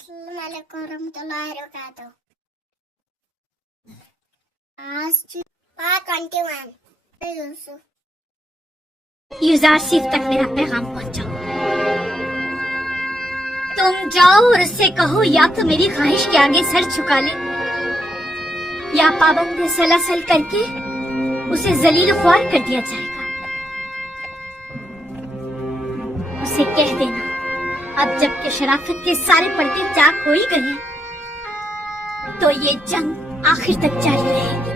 अस्सलाम वालेकुम रहमतुल्लाहि व बरकातहू। आज पार्ट 21 यूसुफ। यूजारसिफ तक मेरा पैगाम पहुंचाओ। तुम जाओ और उससे कहो या तो मेरी ख्वाहिश के आगे सर झुका ले या पाबंद सलासल करके उसे जलील ख्वार कर दिया जाएगा। उसे कह देना अब जबकि शराफत के सारे पर्दे चाक हो ही गए हैं तो ये जंग आखिर तक जारी रहेगी।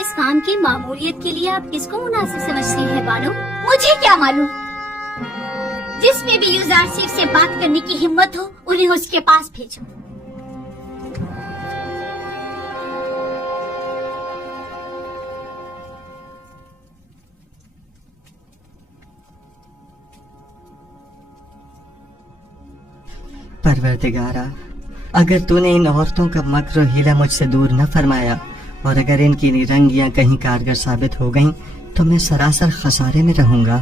इस काम की मामूलियत के लिए आप किसको मुनासिब समझती हैं बानो? मुझे क्या मालूम। जिसमें भी यूजारसिफ से बात करने की हिम्मत हो उन्हें उसके पास भेजो। परवरदिगारा, अगर तूने इन औरतों का मक्र और हीला मुझसे दूर न फरमाया और अगर इनकी निरंगियां कहीं कारगर साबित हो गईं, तो मैं सरासर खसारे में रहूंगा।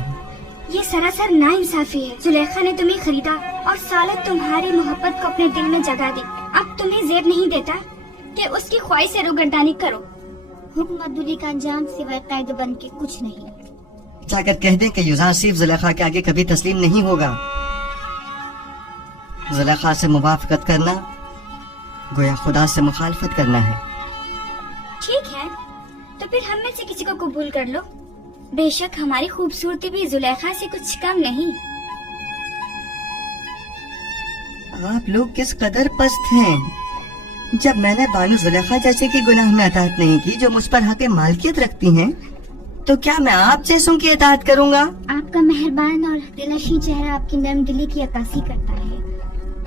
ये सरासर नाइंसाफी है। जुलेखा ने तुम्हें खरीदा और सालत तुम्हारी मोहब्बत को अपने दिल में जगा दी। अब तुम्हें जेब नहीं देता कि उसकी ख्वाहिश से रुगर्दानी करो। हुक्म अब्दुल्ली का अंजाम सिवाय कैद बन के कुछ नहीं। जाकर कह दें कि यूजारसिफ जुलेखा के आगे कभी तस्लीम नहीं होगा। जुलेखा से मुवाफकत करना गोया खुदा से मुखालफत करना है। ठीक है, तो फिर हम में से किसी को कबूल कर लो। बेशक हमारी खूबसूरती भी जुलेखा से कुछ कम नहीं। आप लोग किस कदर पस्त हैं। जब मैंने बानो जुलेखा जैसे की गुनाह में अताअत नहीं की जो मुझ पर हक मालकियत रखती हैं, तो क्या मैं आप जैसों की अताअत करूंगा? आपका मेहरबान और दिलनशी चेहरा आपकी नरम दिली की अक्कासी करता है।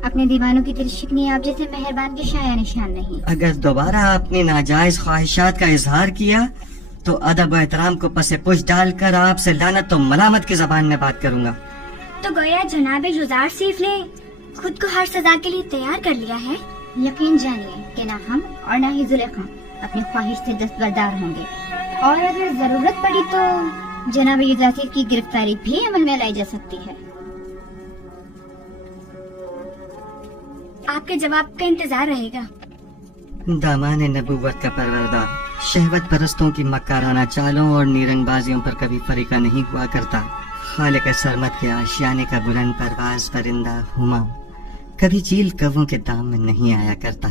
अपने दीवानों की दिल शिकनी आप जैसे मेहरबान के शाया निशान नहीं। अगर दोबारा अपनी नाजायज ख्वाहिशात का इजहार किया तो अदब व एहतराम को पसे पुश डालकर आपसे लानत और मलामत की जबान में बात करूंगा। तो गोया जनाब यूजारसिफ ने खुद को हर सजा के लिए तैयार कर लिया है। यकीन जानिए कि ना हम और ना ही जुलेखा अपनी ख्वाहिश से दस्तबरदार होंगे और अगर जरूरत पड़ी तो जनाब यूजारसिफ की गिरफ्तारी भी अमल में लाई जा सकती है। आपके जवाब का इंतजार रहेगा। दामाने नबूवत का परवरदार शहवत परस्तों की मक्काराना चालों और नीरंगबाजियों पर कभी फरीका नहीं हुआ करता। खालिक सरमत के आशियाने का बुलंद परवाज परिंदा हुमा कभी चील कव्वों के दाम में नहीं आया करता।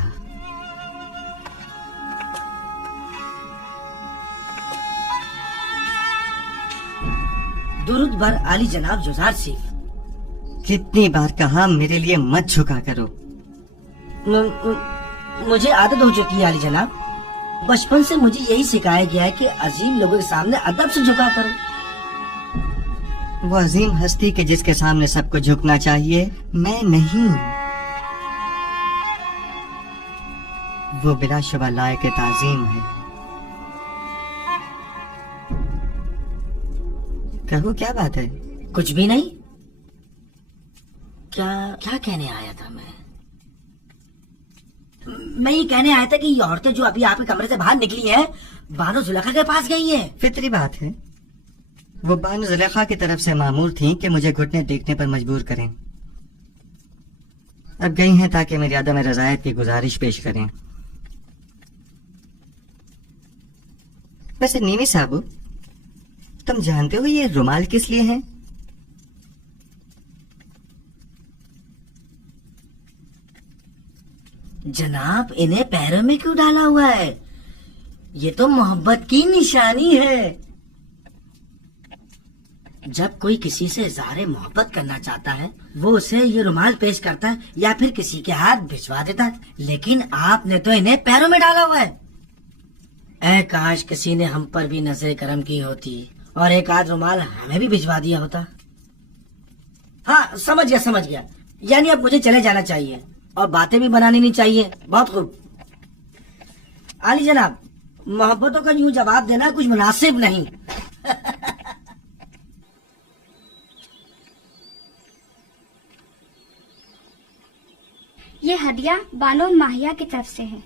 दुरूद बर आली जनाब यूजारसिफ। कितनी बार कहा मेरे लिए मत झुका करो। मुझे आदत हो चुकी है आली जनाब। बचपन से मुझे यही सिखाया गया है कि अजीम लोगों के सामने अदब से झुका करो। वो अजीम हस्ती के जिसके सामने सबको झुकना चाहिए, मैं नहीं। वो बिलाशुबा लायक ताजीम है। कहो क्या बात है? कुछ भी नहीं। क्या कहने आया था मैं ये कहने आया था कि ये औरतें जो अभी आपके कमरे से बाहर निकली हैं, बानो जुलेखा के पास गई हैं। फितरी बात है। वो बानो जुलेखा की तरफ से मामूर थीं कि मुझे घुटने टेकने पर मजबूर करें। अब गई हैं ताकि मेरी अदम रजायत की गुजारिश पेश करें। वैसे नीनी साहब, तुम जानते हो ये रुमाल किस लिए है? जनाब, इन्हें पैरों में क्यों डाला हुआ है? ये तो मोहब्बत की निशानी है। जब कोई किसी से इज़हार मोहब्बत करना चाहता है वो उसे ये रुमाल पेश करता है या फिर किसी के हाथ भिजवा देता है, लेकिन आपने तो इन्हें पैरों में डाला हुआ है। ऐ काश किसी ने हम पर भी नजर करम की होती और एक आध रुमाल हमें भी भिजवा दिया होता। हाँ, समझ गया। यानी अब मुझे चले जाना चाहिए और बातें भी बनानी नहीं चाहिए। बहुत खूब आली जनाब, मोहब्बतों का यूं जवाब देना कुछ मुनासिब नहीं। ये हदिया बानो माहिया की तरफ से है।